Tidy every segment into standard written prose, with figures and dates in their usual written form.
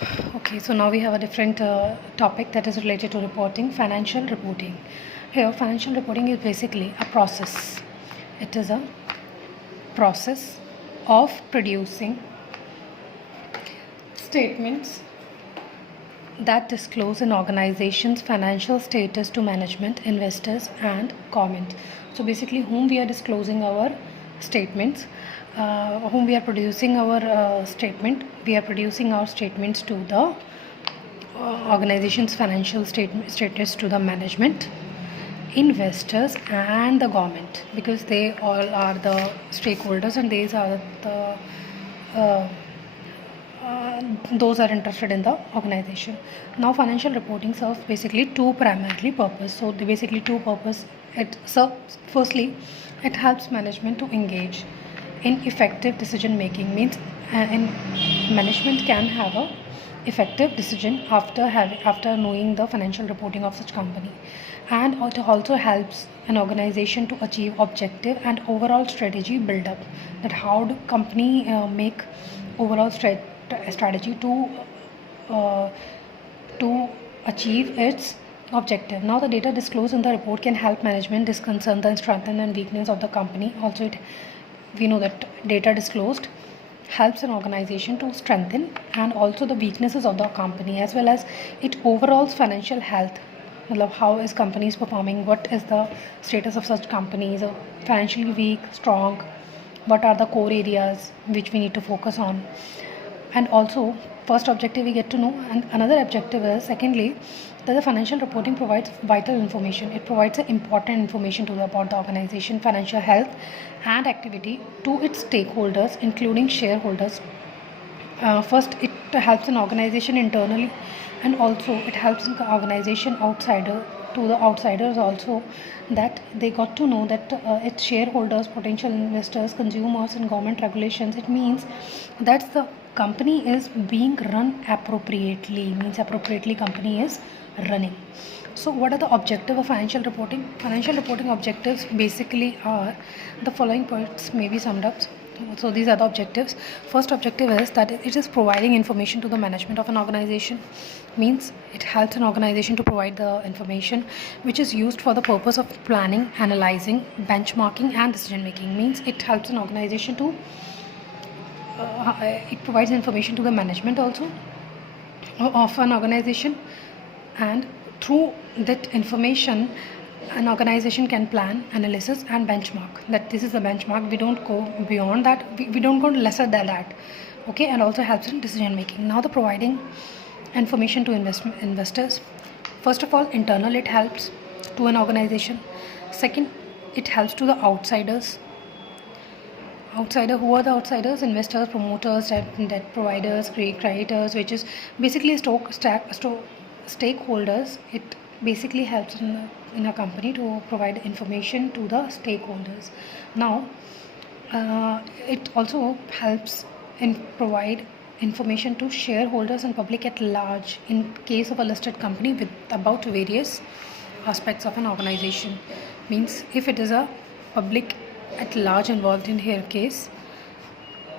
Okay, so now we have a different topic that is related to reporting, financial reporting. Here, financial reporting is basically a process. It is a process of producing statements that disclose an organization's financial status to management, investors, and government. So basically, whom we are disclosing our statements, whom we are producing our statement, we are producing our statements to the organization's financial status to the management, investors, and the government, because they all are the stakeholders and these are the uh, those are interested in the organization. Now financial reporting serves basically two primarily purpose. So the basically two purpose it serves. Firstly, it helps management to engage in effective decision making. Means in management can have a effective decision after knowing the financial reporting of such company, and it also helps an organization to achieve objective and overall strategy build up, that how do company make overall strategy uh, to achieve its objective. Now the data disclosed in the report can help management disconcern the strength and weakness of the company. Also we know that data disclosed helps an organization to strengthen and also the weaknesses of the company, as well as it overall financial health. How is companies performing, what is the status of such companies, financially weak, strong, what are the core areas which we need to focus on. And also first objective we get to know, and another objective is secondly that the financial reporting provides vital information. It provides important information to about the organization financial health and activity to its stakeholders including shareholders. First it helps an organization internally, and also it helps an organization outsider to the outsiders also, that they got to know that its shareholders, potential investors, consumers, and government regulations. It means that the company is being run appropriately, means appropriately company is running. So what are the objective of financial reporting? Financial reporting objectives basically are the following points may be summed up. So these are the objectives. First objective is that it is providing information to the management of an organization. Means it helps an organization to provide the information which is used for the purpose of planning, analyzing, benchmarking, and decision making. Means it helps an organization to it provides information to the management also of an organization, and through that information an organization can plan, analysis, and benchmark. That this is the benchmark, we don't go beyond that, we don't go lesser than that. Okay, and also helps in decision making. Now the providing information to investors. First of all, internal it helps to an organization. Second, it helps to the outsiders. Who are the outsiders? Investors, promoters, debt providers, creditors, which is basically stakeholders. It basically helps in a company to provide information to the stakeholders. Now it also helps in provide information to shareholders and public at large in case of a listed company with about various aspects of an organization. Means if it is a public at large involved in here case,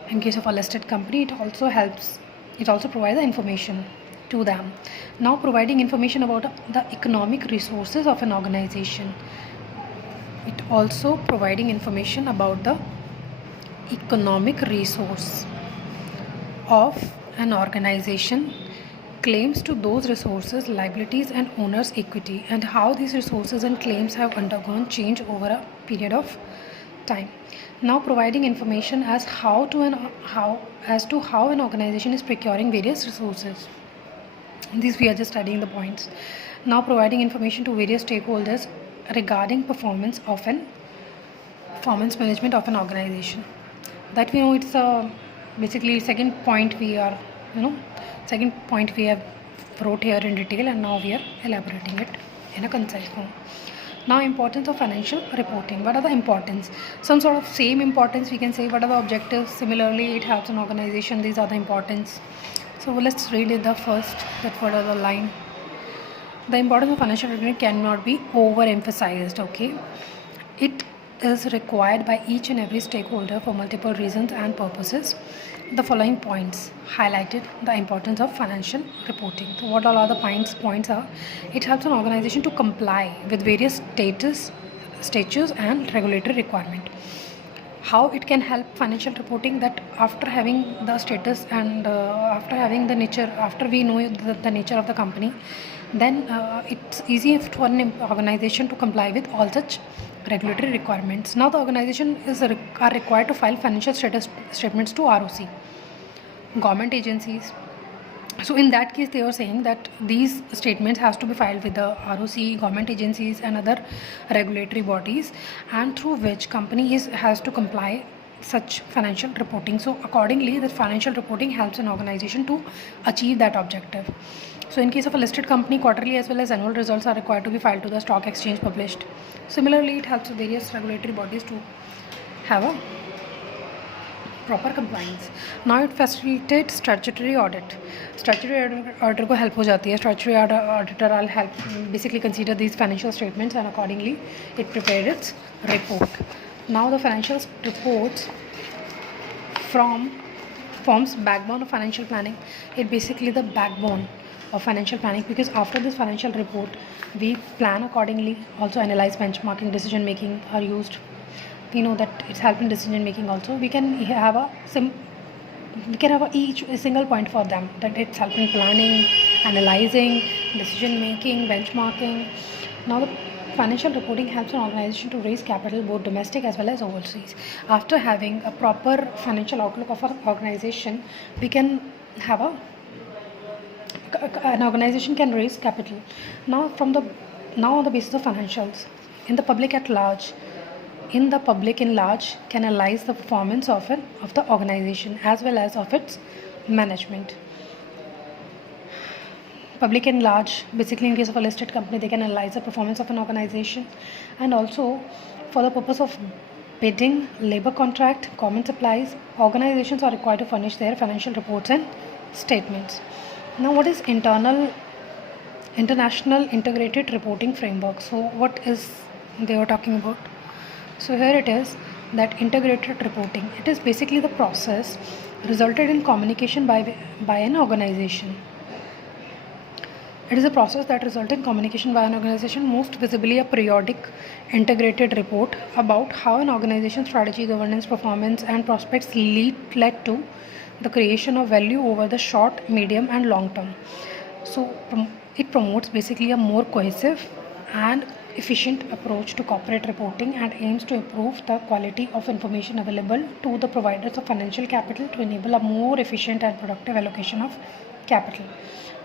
in case of a listed company, it also provides the information to them. Now providing information about the economic resources of an organization. It also providing information about the economic resource of an organization, claims to those resources, liabilities, and owner's equity, and how these resources and claims have undergone change over a period of time. Now providing information as to how an organization is procuring various resources. These we are just studying the points. Now providing information to various stakeholders regarding performance management of an organization. That we know it's basically second point we have wrote here in detail, and now we are elaborating it in a concise form. Now importance of financial reporting. What are the importance? Some sort of same importance we can say. What are the objectives? Similarly, it helps an organization. These are the importance. So let's read it the first, that what are the line. The importance of financial reporting cannot be overemphasized. Okay, it is required by each and every stakeholder for multiple reasons and purposes. the following points highlighted the importance of financial reporting. So what all are the points are, it helps an organization to comply with various statutes and regulatory requirement. How it can help financial reporting, that after having the status and after having the nature, after we know the nature of the company, then it's easy for an organization to comply with all such regulatory requirements. Now the organization are required to file financial statements to ROC, government agencies. So in that case, they are saying that these statements has to be filed with the ROC, government agencies and other regulatory bodies, and through which company has to comply such financial reporting. So accordingly, the financial reporting helps an organization to achieve that objective. So in case of a listed company, quarterly as well as annual results are required to be filed to the stock exchange, published. Similarly, it helps various regulatory bodies to have a proper compliance. Now it facilitate statutory audit. Statutory auditor को help हो जाती है. Statutory auditor all help basically consider these financial statements and accordingly it prepare its report. Now the financial reports forms backbone of financial planning. It basically the backbone of financial planning, because after this financial report we plan accordingly. Also analyze, benchmarking, decision making are used. We know that it's helping decision making also. We can have each single point for them, that it's helping planning, analyzing, decision making, benchmarking. Now the financial reporting helps an organization to raise capital both domestic as well as overseas. After having a proper financial outlook of an organization, we can have an organization can raise capital. Now on the basis of financials, the public at large can analyze the performance of the organization as well as of its management. Public in large, basically in case of a listed company, they can analyze the performance of an organization, and also for the purpose of bidding, labor contract, common supplies, organizations are required to furnish their financial reports and statements. Now what is international integrated reporting framework? So what is they were talking about? So here it is, that integrated reporting, it is basically the process resulted in communication by an organization. It is a process that results in communication by an organization, most visibly a periodic integrated report about how an organization's strategy, governance, performance and prospects led to the creation of value over the short, medium and long term. So it promotes basically a more cohesive and efficient approach to corporate reporting and aims to improve the quality of information available to the providers of financial capital to enable a more efficient and productive allocation of capital.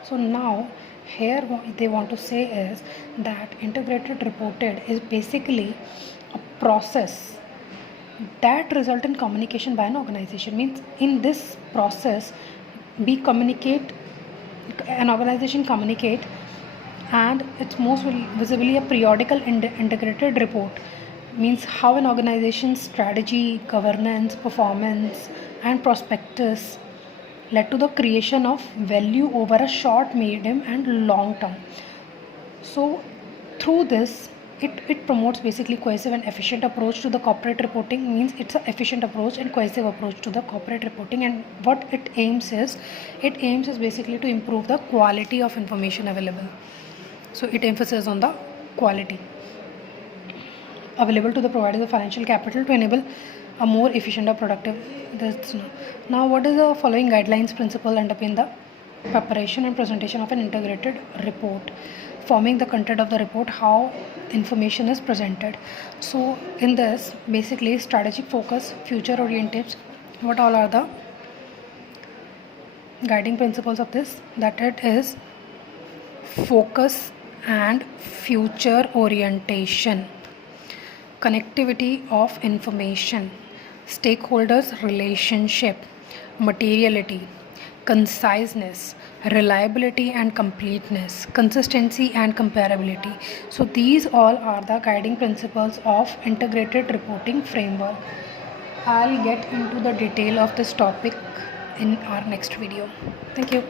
So now here what they want to say is that integrated reported is basically a process that result in communication by an organization. Means in this process an organization communicate, and it's most visibly a periodical integrated report. Means how an organization's strategy, governance, performance and prospectus led to the creation of value over a short, medium and long term. So through this it promotes basically cohesive and efficient approach to the corporate reporting. Means it's an efficient approach and cohesive approach to the corporate reporting, and what it aims is basically to improve the quality of information available. So it emphasizes on the quality available to the providers of financial capital to enable a more efficient or productive. Now what is the following guidelines principle underpin the preparation and presentation of an integrated report, forming the content of the report, how information is presented. So in this basically strategic focus, future oriented, what all are the guiding principles of this? That it is focus and future orientation, connectivity of information, stakeholders relationship, materiality, conciseness, reliability and completeness, consistency and comparability. So these all are the guiding principles of integrated reporting framework. I'll get into the detail of this topic in our next video. Thank you.